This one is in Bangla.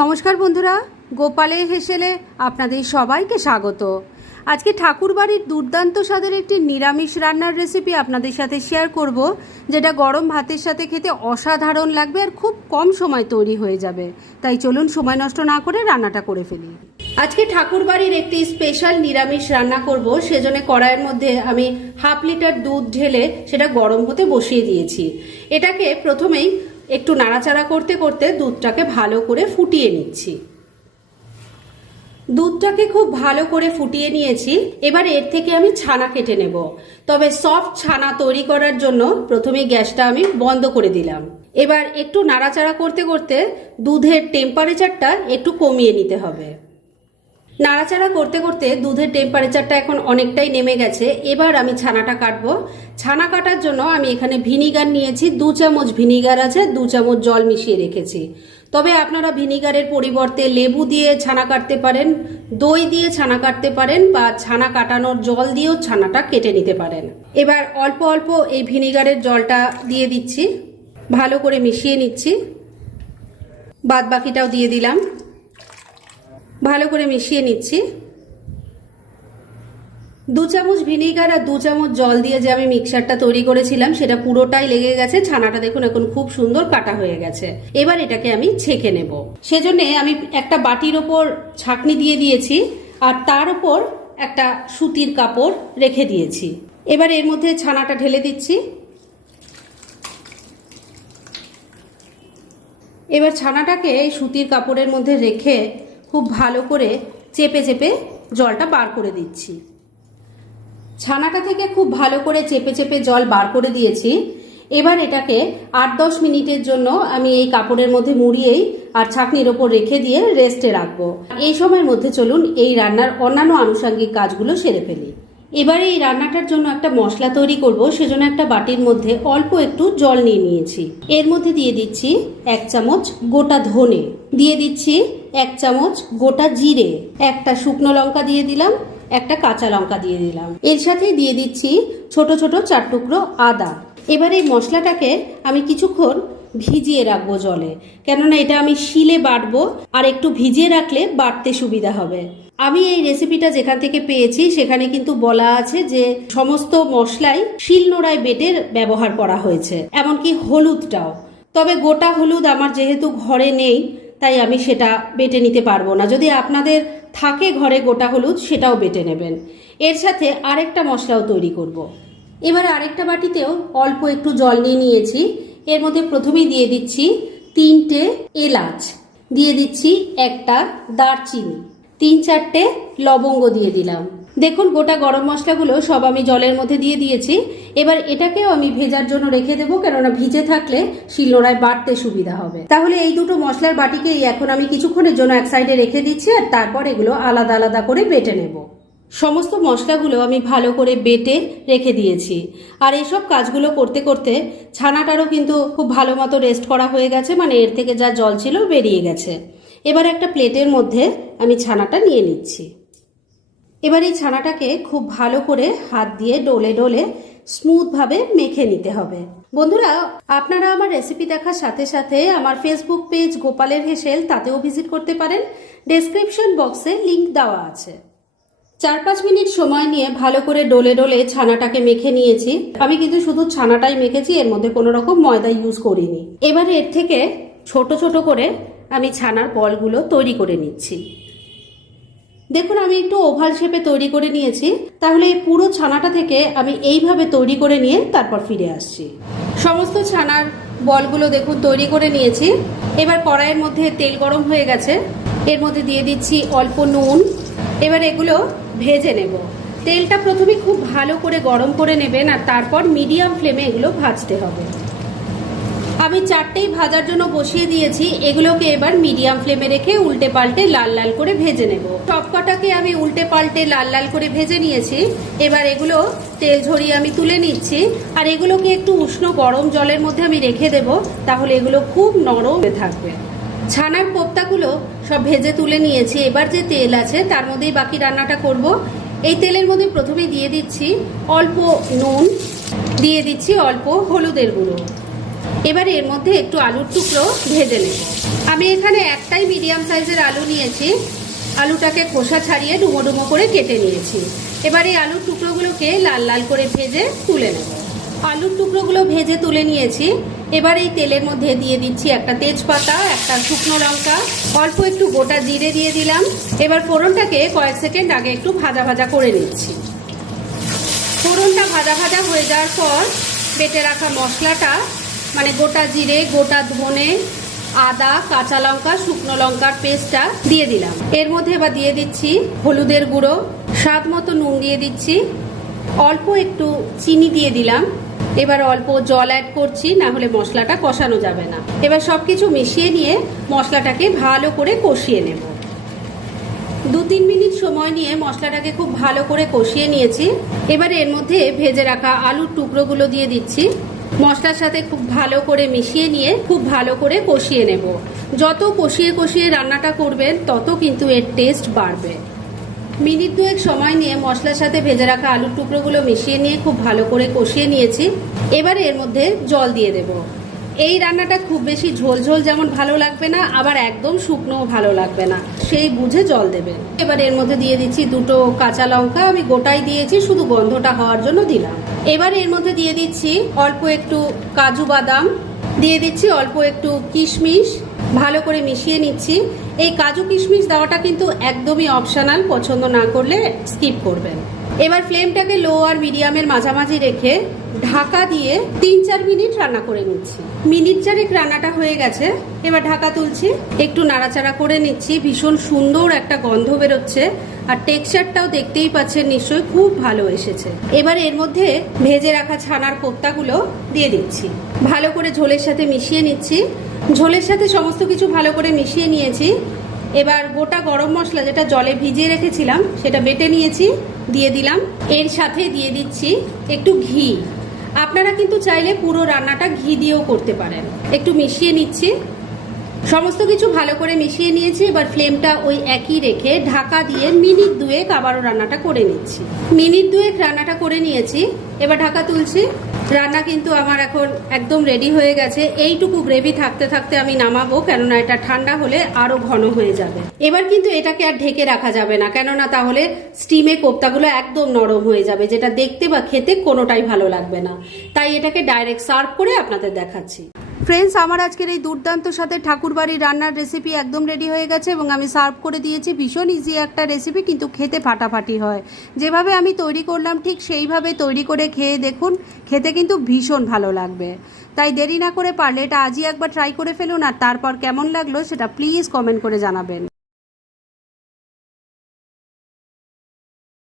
নমস্কার বন্ধুরা, গোপালে হেসেলে আপনাদের সবাইকে স্বাগত। আজকে ঠাকুরবাড়ির দুর্দান্ত স্বাদের একটি নিরামিষ রান্নার রেসিপি আপনাদের সাথে শেয়ার করব, যেটা গরম ভাতের সাথে খেতে অসাধারণ লাগবে আর খুব কম সময় তৈরি হয়ে যাবে। তাই চলুন সময় নষ্ট না করে রান্নাটা করে ফেলি। আজকে ঠাকুরবাড়ির একটি স্পেশাল নিরামিষ রান্না করব, সেজন্য কড়াইয়ের মধ্যে আমি হাফ লিটার দুধ ঢেলে সেটা গরম হতে বসিয়ে দিয়েছি। এটাকে প্রথমেই একটু নাড়াচাড়া করতে করতে দুধটাকে ভালো করে ফুটিয়ে নিচ্ছি। দুধটাকে খুব ভালো করে ফুটিয়ে নিয়েছি। এবার এর থেকে আমি ছানা কেটে নেব। তবে সফট ছানা তৈরি করার জন্য প্রথমে গ্যাসটা আমি বন্ধ করে দিলাম। এবার একটু নাড়াচাড়া করতে করতে দুধের টেম্পারেচারটা একটু কমিয়ে নিতে হবে। নাড়াচাড়া করতে করতে দুধের টেম্পারেচারটা এখন অনেকটাই নেমে গেছে। এবার আমি ছানাটা কাটবো। ছানা কাটার জন্য আমি এখানে ভিনিগার নিয়েছি। দু চামচ ভিনিগার আছে, দু চামচ জল মিশিয়ে রেখেছি। তবে আপনারা ভিনিগারের পরিবর্তে লেবু দিয়ে ছানা কাটতে পারেন, দই দিয়ে ছানা কাটতে পারেন বা ছানা কাটানোর জল দিয়েও ছানাটা কেটে নিতে পারেন। এবার অল্প অল্প এই ভিনিগারের জলটা দিয়ে দিচ্ছি। ভালো করে মিশিয়ে নিচ্ছি। বাদ বাকিটাও দিয়ে দিলাম। ভালো করে মিশিয়ে নিচ্ছি। দু চামচ ভিনিগার আর দু চামচ জল দিয়ে যে আমি মিক্সারটা তৈরি করেছিলাম, সেটা পুরোটাই লেগে গেছে, ছানাটা দেখুন এখন খুব সুন্দর কাটা হয়ে গেছে। এবার এটাকে আমি ছেঁকে নেব। সেজন্য আমি একটা বাটির ওপর ছাকনি দিয়ে দিয়েছি, আর তার ওপর একটা সুতির কাপড় রেখে দিয়েছি। এবার এর মধ্যে ছানাটা ঢেলে দিচ্ছি। এবার ছানাটাকে এই সুতির কাপড়ের মধ্যে রেখে খুব ভালো করে চেপে চেপে জলটা বার করে দিচ্ছি। ছানাটা থেকে খুব ভালো করে চেপে চেপে জল বার করে দিয়েছি। এবার এটাকে আট দশ মিনিটের জন্য আমি এই কাপড়ের মধ্যে মুড়িয়েই আর ছাকনির ওপর রেখে দিয়ে রেস্টে রাখব। এই সময়ের মধ্যে চলুন এই রান্নার অন্যান্য আনুষঙ্গিক কাজগুলো সেরে ফেলি। এবারে এই রান্নাটার জন্য একটা মশলা তৈরি করব, সেজন্য একটা বাটির মধ্যে অল্প একটু জল নিয়ে নিয়েছি। এর মধ্যে দিয়ে দিচ্ছি এক চামচ গোটা ধনে। দিয়ে দিচ্ছি এক চামচ গোটা জিরে, একটা শুকনো লঙ্কা দিয়ে দিলাম, একটা কাঁচা লঙ্কা দিয়ে দিলাম। এর সাথেই দিয়ে দিচ্ছি ছোট ছোট চার টুকরো আদা। এবার এই মশলাটাকে আমি কিছুক্ষণ ভিজিয়ে রাখব জলে। কেননা এটা আমি শিলে বাটবো, আর একটু ভিজিয়ে রাখলে বাটতে সুবিধা হবে। আমি এই রেসিপিটা যেখান থেকে পেয়েছি, সেখানে কিন্তু বলা আছে যে সমস্ত মশলাই শিলনোড়ায় বেটে ব্যবহার করা হয়েছে, এমনকি হলুদটাও। তবে গোটা হলুদ আমার যেহেতু ঘরে নেই তাই আমি সেটা বেটে নিতে পারব না। যদি আপনাদের থাকে ঘরে গোটা হলুদ, সেটাও বেটে নেবেন। এর সাথে আরেকটা মশলাও তৈরি করব। এবার আরেকটা বাটিতেও অল্প একটু জল নিয়ে নিয়েছি। এর মধ্যে প্রথমেই দিয়ে দিচ্ছি তিনটে এলাচ। দিয়ে দিচ্ছি একটা দারচিনি। তিন চারটে লবঙ্গ দিয়ে দিলাম। দেখুন, গোটা গরম মশলাগুলো সব আমি জলের মধ্যে দিয়ে দিয়েছি। এবার এটাকেও আমি ভেজার জন্য রেখে দেবো, কেননা ভিজে থাকলে শিলনোড়ায় বাটতে সুবিধা হবে। তাহলে এই দুটো মশলার বাটিকেই এখন আমি কিছুক্ষণের জন্য এক সাইডে রেখে দিচ্ছি আর তারপর এগুলো আলাদা আলাদা করে বেটে নেব। সমস্ত মশলাগুলো আমি ভালো করে বেটে রেখে দিয়েছি। আর এইসব কাজগুলো করতে করতে ছানাটারও কিন্তু খুব ভালো মতো রেস্ট করা হয়ে গেছে মানে এর থেকে যা জল ছিল বেরিয়ে গেছে। এবার একটা প্লেটের মধ্যে আমি ছানাটা নিয়ে নিচ্ছি। এবার এই ছানাটাকে খুব ভালো করে হাত দিয়ে ডলে ডলে স্মুথভাবে মেখে নিতে হবে। বন্ধুরা, আপনারা আমার রেসিপি দেখার সাথে সাথে আমার ফেসবুক পেজ গোপালের হেসেল তাতেও ভিজিট করতে পারেন। ডেসক্রিপশন বক্সে লিংক দেওয়া আছে। চার পাঁচ মিনিট সময় নিয়ে ভালো করে ডলে ডলে ছানাটাকে মেখে নিয়েছি। আমি কিন্তু শুধু ছানাটাই মেখেছি, এর মধ্যে কোনো রকম ময়দা ইউজ করিনি। এবার এর থেকে ছোট ছোট করে আমি ছানার বলগুলো তৈরি করে নিচ্ছি। দেখুন, আমি একটু ওভাল শেপে তৈরি করে নিয়েছি। তাহলে এই পুরো ছানাটা থেকে আমি এইভাবে তৈরি করে নিয়ে তারপর ফিরে আসছি। সমস্ত ছানার বলগুলো দেখুন, তৈরি করে নিয়েছি। এবার কড়াইয়ের মধ্যে তেল গরম হয়ে গেছে। এর মধ্যে দিয়ে দিচ্ছি অল্প নুন। এবার এগুলো ভেজে নেব। তেলটা প্রথমে খুব ভালো করে গরম করে নেবেন আর তারপর মিডিয়াম ফ্লেমে এগুলো ভাজতে হবে। আমি চারটেই ভাজার জন্য বসিয়ে দিয়েছি। এগুলোকে এবার মিডিয়াম ফ্লেমে রেখে উল্টে পাল্টে লাল লাল করে ভেজে নেব। টপকাটাকে আমি উল্টে পাল্টে লাল লাল করে ভেজে নিয়েছি। এবার এগুলো তেল ঝরিয়ে আমি তুলে নিচ্ছি। আর এগুলোকে একটু উষ্ণ গরম জলের মধ্যে আমি রেখে দেব। তাহলে এগুলো খুব নরম থাকবে। ছানার কোপ্তাগুলো সব ভেজে তুলে নিয়েছি। এবার যে তেল আছে, তার মধ্যেই বাকি রান্নাটা করব। এই তেলের মধ্যে প্রথমে দিয়ে দিচ্ছি অল্প নুন, দিয়ে দিচ্ছি অল্প হলুদের গুঁড়ো। এবার এর মধ্যে একটু আলুর টুকরো ভেজে নেব। আমি এখানে একটাই মিডিয়াম সাইজের আলু নিয়েছি। আলুটাকে খোসা ছাড়িয়ে ডুমো ডুমো করে কেটে নিয়েছি। এবার এই আলুর টুকরোগুলোকে লাল লাল করে ভেজে তুলে নেব। আলুর টুকরোগুলো ভেজে তুলে নিয়েছি। এবার এই তেলের মধ্যে দিয়ে দিচ্ছি একটা তেজপাতা, একটা শুকনো লঙ্কা। অল্প একটু গোটা জিরে দিয়ে দিলাম। এবার ফোড়নটাকে কয়েক সেকেন্ড আগে একটু ভাজা ভাজা করে নিচ্ছি। ফোড়নটা ভাজা ভাজা হয়ে যাওয়ার পর বেটে রাখা মশলাটা মানে গোটা জিরে, গোটা ধনে, আদা, কাঁচা লঙ্কা, শুকনো লঙ্কার পেস্টটা দিয়ে দিলাম। এর মধ্যে এবার দিয়ে দিচ্ছি হলুদের গুঁড়ো, স্বাদ মতো নুন দিয়ে দিচ্ছি, অল্প একটু চিনি দিয়ে দিলাম। এবার অল্প জল অ্যাড করছি, না হলে মশলাটা কষানো যাবে না। এবার সব কিছু মিশিয়ে নিয়ে মশলাটাকে ভালো করে কষিয়ে নেব। দু তিন মিনিট সময় নিয়ে মশলাটাকে খুব ভালো করে কষিয়ে নিয়েছি। এবার এর মধ্যে ভেজে রাখা আলুর টুকরোগুলো দিয়ে দিচ্ছি। মশলার সাথে খুব ভালো করে মিশিয়ে নিয়ে খুব ভালো করে কষিয়ে নেব। যত কষিয়ে কষিয়ে রান্নাটা করবেন, তত কিন্তু এর টেস্ট বাড়বে। মিনিট দুয়েক সময় নিয়ে মশলার সাথে ভেজে রাখা আলুর টুকরোগুলো মিশিয়ে নিয়ে খুব ভালো করে কষিয়ে নিয়েছি। এবার এর মধ্যে জল দিয়ে দেব। এই রান্নাটা খুব বেশি ঝোল ঝোল যেমন ভালো লাগবে না, আবার একদম শুকনোও ভালো লাগবে না। সেই বুঝে জল দেবে। এবার এর মধ্যে দিয়ে দিচ্ছি দুটো কাঁচা লঙ্কা, আমি গোটাই দিয়েছি, শুধু গন্ধটা হওয়ার জন্য দিলাম। এবার এর মধ্যে দিয়ে দিচ্ছি অল্প একটু কাজু বাদাম, দিয়ে দিচ্ছি অল্প একটু কিশমিশ ভালো করে মিশিয়ে নিচ্ছি। এই কাজু কিশমিশ দেওয়াটা কিন্তু একদমই অপশনাল পছন্দ না করলে স্কিপ করবেন। এবার ফ্লেমটাকে লো আর মিডিয়ামের মাঝামাঝি রেখে ঢাকা দিয়ে তিন চার মিনিট রান্না করে নিচ্ছি। মিনিট চারেক রান্নাটা হয়ে গেছে, এবার ঢাকা তুলছি। একটু নাড়াচাড়া করে নিচ্ছি, ভীষণ সুন্দর একটা গন্ধ বেরোচ্ছে। আর টেক্সচারটাও দেখতেই পাচ্ছেন, নিশ্চয়ই খুব ভালো এসেছে। এবার এর মধ্যে ভেজে রাখা ছানার কোপ্তাগুলো দিয়ে দিচ্ছি। ভালো করে ঝোলের সাথে মিশিয়ে নিচ্ছি। ঝোলের সাথে সমস্ত কিছু ভালো করে মিশিয়ে নিয়েছি। এবার গোটা গরম মশলা যেটা জলে ভিজিয়ে রেখেছিলাম, সেটা বেটে নিয়েছি, দিয়ে দিলাম। এর সাথে দিয়ে দিচ্ছি একটু ঘি। আপনারা কিন্তু চাইলে পুরো রান্নাটা ঘি দিয়েও করতে পারেন। একটু মিশিয়ে নিচ্ছি। সমস্ত কিছু ভালো করে মিশিয়ে নিয়েছি, এবার ফ্লেমটা ওই একই রেখে ঢাকা দিয়ে মিনিট দুয়েক আবারও রান্নাটা করে নিচ্ছি। মিনিট দুয়েক রান্নাটা করে নিয়েছি, এবার ঢাকা তুলছি। রান্না কিন্তু আমার এখন একদম রেডি হয়ে গেছে। এইটুকু গ্রেভি থাকতে থাকতে আমি নামাবো, কেননা এটা ঠান্ডা হলে আরও ঘন হয়ে যাবে। এবার কিন্তু এটাকে আর ঢেকে রাখা যাবে না, কেননা তাহলে স্টিমে কোপ্তাগুলো একদম নরম হয়ে যাবে, যেটা দেখতে বা খেতে কোনোটাই ভালো লাগবে না। তাই এটাকে ডাইরেক্ট সার্ভ করে আপনাদের দেখাচ্ছি। ফ্রেন্ডস আমার আজকের এই দুর্দান্ত সাথে ঠাকুরবাড়ির রান্নার রেসিপি একদম রেডি হয়ে গেছে এবং আমি সার্ভ করে দিয়েছি। ভীষণ ইজি একটা রেসিপি কিন্তু খেতে ফাটাফাটি হয়। যেভাবে আমি তৈরি করলাম, ঠিক সেইভাবে তৈরি করে খেয়ে দেখুন, খেতে কিন্তু ভীষণ ভালো লাগবে। তাই দেরি না করে পারলে এটা আজই একবার ট্রাই করে ফেলুন আর তারপর কেমন লাগল সেটা প্লিজ কমেন্ট করে জানাবেন।